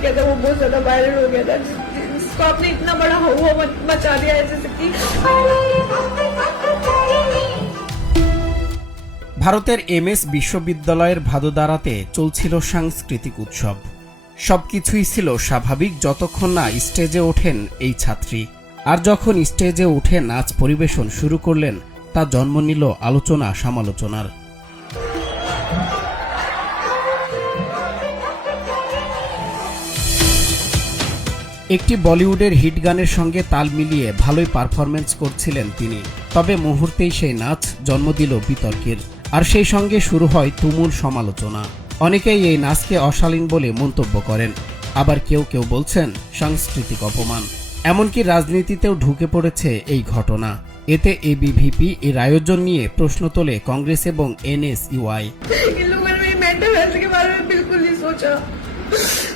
किया था वो बहुत ज्यादा वायरल हो गया था, जिसको आपने इतना बड़ा हुआ मचा दिया है जैसे कि। ভারতের এমএস বিশ্ববিদ্যালয়ের ভাদোদারাতে চলছিল সাংস্কৃতিক উৎসব। সবকিছুই ছিল স্বাভাবিক যতক্ষণ না স্টেজে ওঠেন এই ছাত্রী। আর যখন স্টেজে উঠে নাচ পরিবেশন শুরু করলেন, তা জন্ম নিল আলোচনা সমালোচনার। একটি বলিউডের হিট গানের সঙ্গে তাল মিলিয়ে ভালোই পারফরমেন্স করছিলেন তিনি, তবে মুহূর্তেই সেই নাচ জন্ম দিল বিতর্কের। আর সেই সঙ্গে শুরু হয় তুমুল সমালোচনা। অনেকেই এই নাচকে অশালীন বলে মন্তব্য করেন, আবার কেউ কেউ বলছেন সাংস্কৃতিক অপমান। এমনকি রাজনীতিতেও ঢুকে পড়েছে এই ঘটনা। এতে এবিভিপি এর আয়োজন নিয়ে প্রশ্ন তোলে কংগ্রেস এবং এনএসইউআই। मेंटल हेल्थ के बारे में बिल्कुल नहीं सोचा।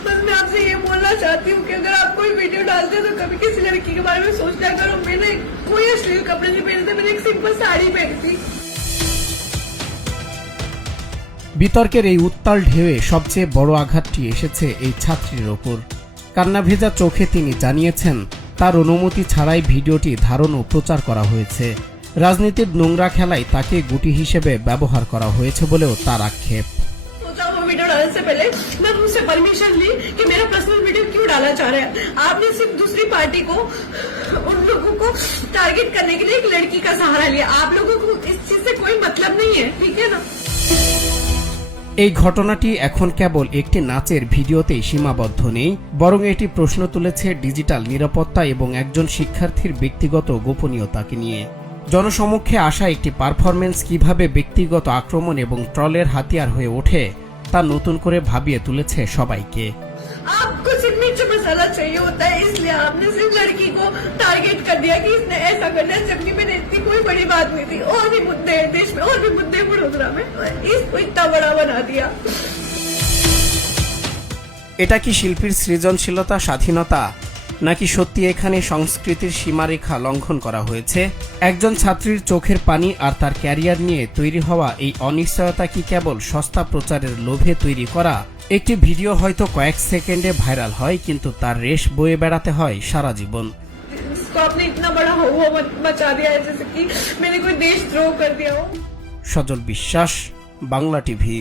बस मैं आपसे ये बोलना चाहती हूँ कि अगर आप कोई वीडियो डालते हो तो कभी किसी लड़की के बारे में सोचा करो। मैंने कोई अश्लील कपड़े नहीं पहने थे, मैंने एक सिंपल साड़ी पहनी थी। বিতর্কের এই উত্তাল ঢেউয়ে সবচেয়ে বড় আঘাতটি এসেছে এই ছাত্রীর ওপর। কান্নাভেজা চোখে তিনি জানিয়েছেন, তার অনুমতি ছাড়াই ভিডিওটি ধারণ ও প্রচার করা হয়েছে। রাজনীতির নোংরা খেলায় তাকে গুটি হিসেবে ব্যবহার করা হয়েছে বলেও তার আক্ষেপ। वीडियो डालने से पहले मैं उनसे परमिशन ली कि मेरा पर्सनल वीडियो क्यों डालना चाह रहे हैं। आपने सिर्फ दूसरी पार्टी को, उन लोगों को टारगेट करने के लिए एक लड़की का सहारा लिया। आप लोगों को इस चीज से कोई मतलब नहीं है, ठीक है ना। এই ঘটনাটি এখন কেবল একটি নাচের ভিডিওতেই সীমাবদ্ধ নেই, বরং এটি প্রশ্ন তুলেছে ডিজিটাল নিরাপত্তা এবং একজন শিক্ষার্থীর ব্যক্তিগত গোপনীয়তাকে নিয়ে। জনসমক্ষে আসা একটি পারফরমেন্স কিভাবে ব্যক্তিগত আক্রমণ এবং ট্রলের হাতিয়ার হয়ে ওঠে তা নতুন করে ভাবিয়ে তুলেছে সবাইকে। आपको सिर्फ मिर्च मसाला चाहिए होता है, इसलिए आपने सिर्फ लड़की को टारगेट कर दिया कि इसने ऐसा करना है, जबकि मैंने इतनी कोई बड़ी बात नहीं थी। और भी मुद्दे हैं देश में, और भी मुद्दे हैं वडोदरा में, इसको इतना बड़ा बना दिया। এটা কি শিল্পীর সৃজনশীলতা, স্বাধীনতা, নাকি সত্যি এখানে সংস্কৃতির সীমারেখা লঙ্ঘন করা হয়েছে? একজন ছাত্রীর চোখের পানি আর তার ক্যারিয়ার নিয়ে তৈরি হওয়া এই অনিশ্চয়তা কি কেবল সস্তা প্রচারের লোভে তৈরি করা? একটি ভিডিও হয়তো কয়েক সেকেন্ডে ভাইরাল হয়, কিন্তু তার রেশ বয়ে বেড়াতে হয় সারা জীবন। जिसको आपने इतना बड़ा हुआ मचा दिया है जैसे कि मैंने कोई देशद्रोह कर दिया हो। সজল বিশ্বাস, বাংলা টিভি।